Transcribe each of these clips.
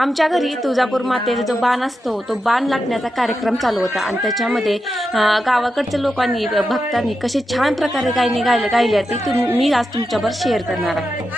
आमच्या घरी तुळजापूर मातेचा जो बाण असतो तो बाण लाटण्याचा कार्यक्रम चालू होता. आणि त्याच्यामध्ये गावाकडच्या लोकांनी भक्तांनी कसे छान प्रकारे गायने गायले गायले ते तुम मी आज तुमच्यावर शेअर करणार आहे.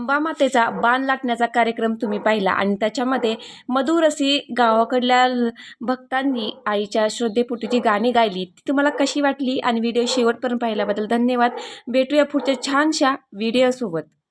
अंबा मातेचा बाण लाटण्याचा कार्यक्रम तुम्ही पाहिला. आणि त्याच्यामध्ये मधुरसी गावाकडल्या भक्तांनी आईच्या श्रद्धेपोटी जी गाणी गायली. ती तुम्हाला कशी वाटली? आणि व्हिडिओ शेवटपर्यंत पाहिल्याबद्दल धन्यवाद. भेटूया पुढच्या छानशा व्हिडिओसोबत.